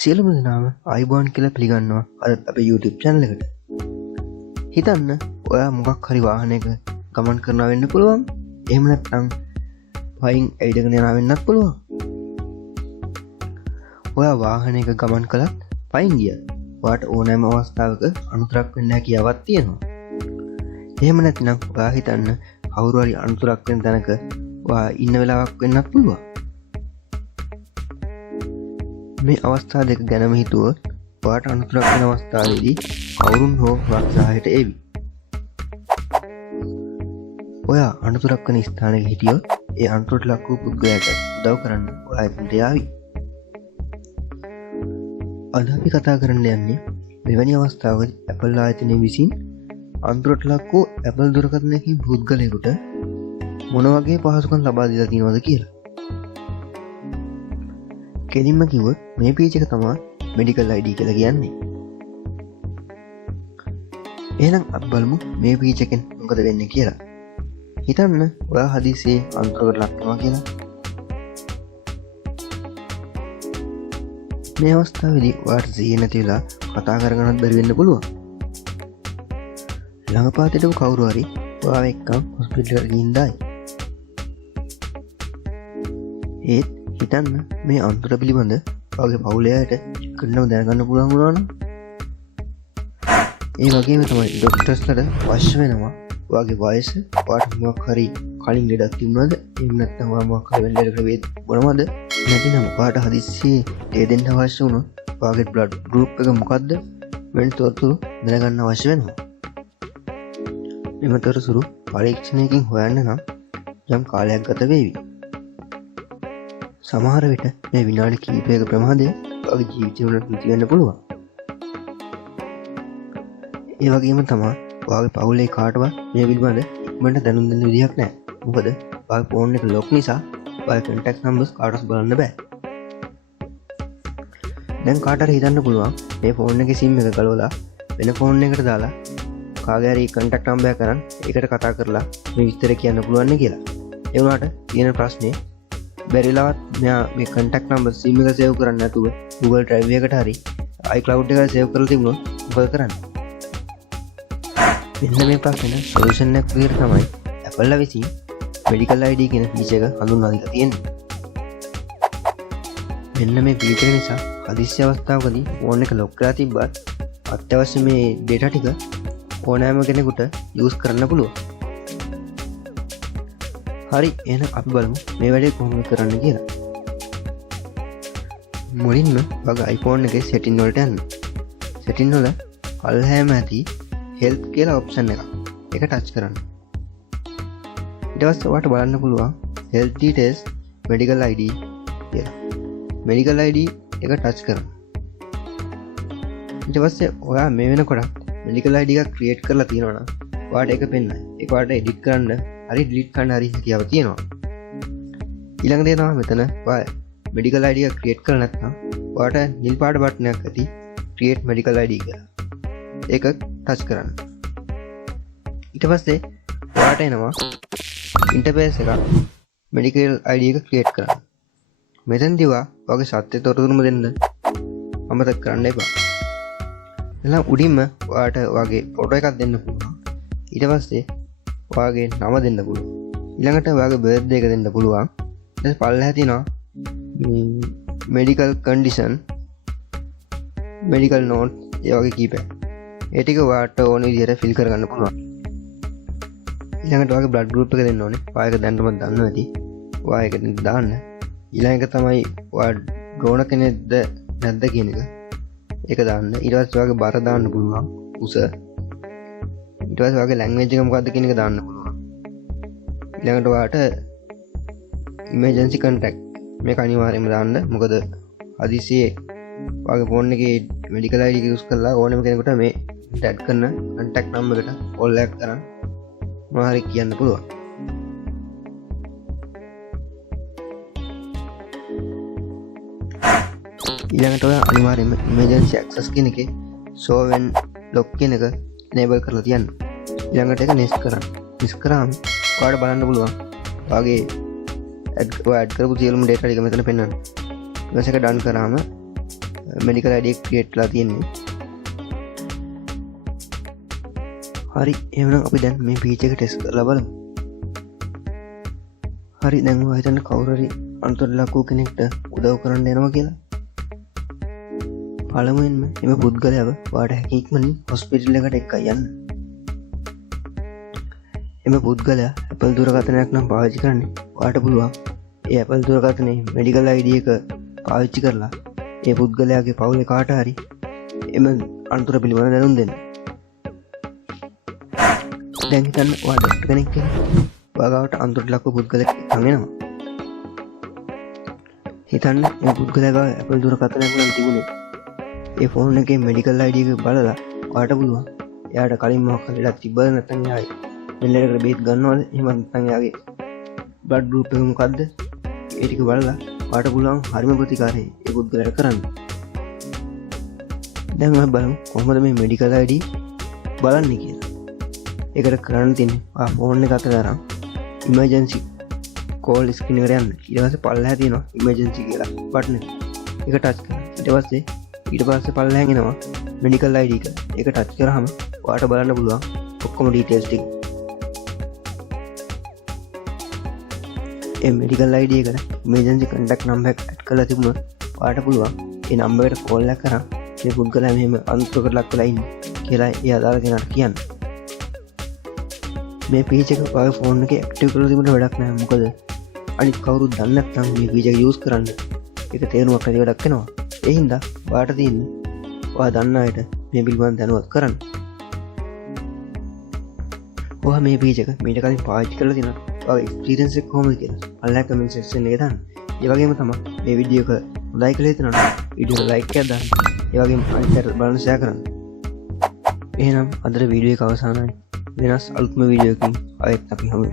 සියලුම දෙනාම අයිබෝන් කියලා පිළිගන්නවා අදත් අපේ YouTube channel එකට. හිතන්න ඔයා මොකක් හරි වාහනයක ගමන් කරනවා වෙන්න පුළුවන්. එහෙම නැත්නම් පයින් ඇවිදගෙන යනවා වෙන්නත් පුළුවන්. ඔයා වාහනයක ගමන් කළත් පයින් ගියත් ඔයාට ඕනෑම අවස්ථාවක අනතුරක් වෙන්න හැකියාවක් තියෙනවා. එහෙම නැත්නම් ඔයා හිතන්න කවුරු හරි අනතුරක් වෙන තැනක ඔයා ඉන්න වෙලාවක් වෙන්නත් පුළුවන්. මේ අවස්ථා දෙක ගැනම හිතුවොත් ඔයාට අනතුරක් වෙන අවස්ථාවේදී කවුරුන් හෝ රක්ෂායට එවි. ඔයා අනතුරක් වෙන ස්ථානයක හිටියොත් ඒ අනතුරට ලක් වූ පුද්ගලයාට උදව් කරන්න ඔයා එතනට යාවි. අද අපි කතා කරන්න යන්නේ මෙවැනි අවස්ථාවකදී Apple ආයතනය විසින් අනතුරට ලක් වූ Apple දුරකථනයකින් පුද්ගලයෙකුට මොන වගේ පහසුකම් ලබා දීලා තියෙනවද කියලා. කෙලින්ම කිව්වොත් මේ පේජ් එක තමයි මෙඩිකල් ID කියලා කියන්නේ. එහෙනම් අපි බලමු මේ පේජ් එකෙන් මොකද වෙන්නේ කියලා. හිතන්න ඔයා හදිසියේ අනතුරකට ලක් වෙනවා කියලා. මේ අවස්ථාවේදී ඔයාට සිහිය නැති වෙලා කතා කරගන්නත් බැරි වෙන්න පුළුවන්. ළඟපාතේට කවුරු හරි ඔයාව එක්කම හොස්පිටල් එකට ගිහින් දායි. ඒත් හිතන්න මේ අනතුර පිළිබඳ ඔයාගේ පවුලයට කරනව දැනගන්න පුළුවන් වුණා නම් ඒ වගේම තමයි ડોක්ටර්ස්ලට අවශ්‍ය වෙනවා ඔයාගේ වයස, ඔයාට මොකක් හරි කලින් ලෙඩක් තිබුණාද, එහෙම නැත්නම් ඔයා මොකක් හරි ලෙඩකට වේද මොනවද, නැතිනම් ඔයාට හදිස්සියේ ලේ දෙන්න අවශ්‍ය වුණොත් ඔයාගේ බ්ලඩ් ගෲප් එක මොකද්ද වෙන තොරතුරු දැනගන්න අවශ්‍ය වෙනවා. මෙම තොරතුරු පරීක්ෂණයකින් හොයන්න නම් යම් කාලයක් ගත වේවි. සමහර විට මේ විනාඩි කිහිපයක ප්‍රමාදය ඔයාගේ ජීවිතය වලට නැති වෙන්න පුළුවන්. ඒ වගේම තමයි ඔයාගේ පවුලේ කාටවත් මේ පිළිබඳ ඉක්මනට දැනුම් දෙන්න විදිහක් නැහැ. මොකද ඔයාගේ ෆෝන් එක ලොක් නිසා ඔයාගේ contact numbers කාටවත් බලන්න බෑ. දැන් කාට හරි හිතන්න පුළුවන් මේ ෆෝන් එකේ SIM එක ගලවලා වෙන ෆෝන් එකකට දාලා කාගේ හරි contact number එක කරන් ඒකට කතා කරලා මේ විස්තර කියන්න පුළුවන් නේ කියලා. ඒ වුණාට තියෙන ප්‍රශ්නේ බැරිලාවත් මෙයා මේ contact number SIM එක save කරන්න නැතුව Google Drive එකට හරි iCloud එකට save කරලා තිබුණොත් මොකද කරන්නේ? මෙන්න මේ ප්‍රශ්නේ solution එක විදිහට තමයි Apple විසින් medical ID කියන feature එක හඳුන්වා දීලා තියෙන්නේ. මෙන්න මේ feature නිසා හදිස්සි අවස්ථාවකදී phone එක lock කරලා තිබ්බත් අත්‍යවශ්‍ය මේ data ටික ඕනෑම කෙනෙකුට use කරන්න පුළුවන්. හරි, එහෙනම් අපි බලමු මේ වැඩේ කොහොමද කරන්න කියලා. මුලින්ම ඔයාගේ iPhone එකේ setting වලට යන්න. setting වල අල්හැම ඇති health කියලා option එක. ඒක touch කරන්න. ඊට පස්සේ ඔයාලට බලන්න පුළුවන් health details medical ID කියලා. medical ID එක touch කරන්න. ඊට පස්සේ ඔයා මේ වෙනකොට medical ID එකක් create කරලා තියෙනවා නම් ඔයාලට ඒක පෙන්නයි. ඒක ඔයාලට edit කරන්න හරි delete කරන්න හරි හැකියාව තියෙනවා. ඊළඟ දේ තමයි මෙතන ඔයා medical ID එක create කරලා නැත්නම් ඔයාට නිල් පාට බටන් එකක් ඇති create medical ID කියලා. ඒක touch කරන්න. ඊට පස්සේ ඔයාට එනවා interface එකක් medical ID එක create කරන්න. මෙතනදී ඔයාගේ සත්‍ය තොරතුරුම දෙන්න අමතක කරන්න එපා. එලා උඩින්ම ඔයාට ඔයාගේ ෆොටෝ එකක් දෙන්න පුළුවන්. ඊට පස්සේ ඔයාගේ නම දෙන්න පුළුවන්. ඊළඟට ඔයාගේ බර්ත්ඩේ එක දෙන්න පුළුවන්. ඊට පස්සේ පල්ලෙහා තියෙනවා medical condition, medical note ඒ වගේ කීපයක්. ඒ ටික ඔයාට ඕන විදිහට fill කරගන්න පුළුවන්. ඊළඟට ඔයාගේ blood group එක දෙන්න ඕනේ. ඔයා ඒක දැන්නම දන්නවා ඇති. ඔයා ඒක දාන්න. ඊළඟ එක තමයි ඔයා ඩ්‍රෝන කෙනෙක්ද නැද්ද කියන එක. ඒක දාන්න. ඊට පස්සේ ඔයාගේ බර දාන්න පුළුවන්. උස. ඊට පස්සේ ඔයාගේ ලැන්ග්වේජ් එක මොකක්ද කියන එක දාන්න පුළුවන්. ඊළඟට ඔයාට emergency contact මේක අනිවාර්යයෙන්ම දාන්න. මොකද හදිසියේ ඔයාගේ ෆෝන් එකේ medical ID එක use කරලා ඕනම කෙනෙකුට මේ add කරන contact number එකට call එකක් කරන් මොනවා හරි කියන්න පුළුවන්. ඊළඟට ඔයා අනිවාර්යයෙන්ම emergency access කියන එකේ show when lock කියන එක enable කරලා තියන්න. ඊළඟට ඒක next කරන්න. next කරාම ඔයාලට බලන්න පුළුවන් ඔයාගේ add කරපු සියලුම data ටික මෙතන පෙන්වන්න. ඊට පස්සේ ඒක done කරාම මෙඩිකල් ID එක ක්‍රියේට් කරලා තියෙන්නේ. හරි එහෙනම් අපි දැන් මේ පේජ් එක ටෙස්ට් කරලා බලමු. හරි දැන් ඔයා හිතන්න කවුරු හරි අන්තර් ලකුව කෙනෙක්ට උදව් කරන්න යනවා කියලා. පළමුවෙන්ම එම පුද්ගලයාව ඔයාට හැකි ඉක්මනින් හොස්පිටල් එකට එක්කයි යන්න. එම පුද්ගලයා Apple දුරකථනයක් නම් පාවිච්චි කරන්නේ. ඔයාට පුළුවන් ඒ Apple දුරකථනයේ මෙඩිකල් ID එක පාවිච්චි කරලා ඒ පුද්ගලයාගේ පවුලේ කාට හරි එම අන්තර පිළිබඳ දැනුම් දෙන්න. දැන් හිතන්න ඔයා ඩොක්ටර් කෙනෙක් කියලා. ඔයා ගාවට අන්තරට ලක්ව පුද්ගලෙක් හම්බෙනවා. හිතන්න මේ පුද්ගලයා ගාව Apple දුරකථනයක් නම් තිබුණේ. ඒ ෆෝන් එකේ මෙඩිකල් ID එක බලලා ඔයාට පුළුවන් එයාට කලින් මොකක් හරි ලක් තිබ්බද නැත්නම් එයාගේ මෙල්ලේකට බේත් ගන්නවද එහෙම නැත්නම් එයාගේ බ්ලඩ් ගෲප් එක මොකද්ද ඒ ටික බලලා ඔයාට පුළුවන් හරිම ප්‍රතිකාරය ඒ පුද්ගලයාට කරන්න. දැන් අපි බලමු කොහොමද මේ මෙඩිකල් ID බලන්නේ කියලා. ඒකට කරන්න තියෙන්නේ ඔයා ෆෝන් එක අතට අරන් ඉමර්ජන්සි කෝල් ස්ක්‍රීන් එකට යන්න. ඊට පස්සේ පල්ලෙහා තියෙනවා ඉමර්ජන්සි කියලා බටන් එක. ඒක ටච් කරලා ඊට පස්සේ පල්ලෙහාන් එනවා මෙඩිකල් ID එක. ඒක ටච් කරාම ඔයාට බලන්න පුළුවන් ඔක්කොම ඩීටේල්ස් ටික. ඒ මෙඩිකල් ID එකට ඉමර්ජන්සි කන්ටැක්ට් නම්බර් එක ඇඩ් කරලා තිබුණොත් ඔයාට පුළුවන් ඒ නම්බර් එකට කෝල් එකක් කරන් මේ පුද්ගලයා මෙහෙම අන්තරකට ලක් වෙලා ඉන්නේ කියලා ඒ අදාළ කෙනාට කියන්න. මේ පේජ් එක ඔයාගේ ෆෝන් එකේ ඇක්ටිව් කරලා තිබුණ වැඩක් නැහැ. මොකද අනිත් කවුරුත් දන්නේ නැත්නම් මේ පේජ් එක යූස් කරන්න ඒක තේරුමක් නැති වැඩක් වෙනවා. ඒ හින්දා ඔයාට තියෙන්නේ ඔයා දන්න අයට මේ පිළිබඳව දැනුවත් කරන්න. ඔයා මේ පේජ් එක මීට කලින් පාවිච්චි කරලා තියෙනවා. ඔයාගේ එක්ස්පීරියන්ස් එක කොහොමද කියලා අල්ලා කමෙන්ට් සෙක්ෂන් එකේ දාන්න. ඒ වගේම තමයි මේ වීඩියෝ එක හොඳයි කියලා හිතනවා වීඩියෝ එක ලයික් එකක් දාන්න. ඒ වගේම අනිත් බලන්න ෂෙයා කරන්න. එහෙනම් අදට වීඩියෝ එක අවසానයි. වෙනස් අලුත්ම වීඩියෝ එකකින් ආයෙත් අපි හමු.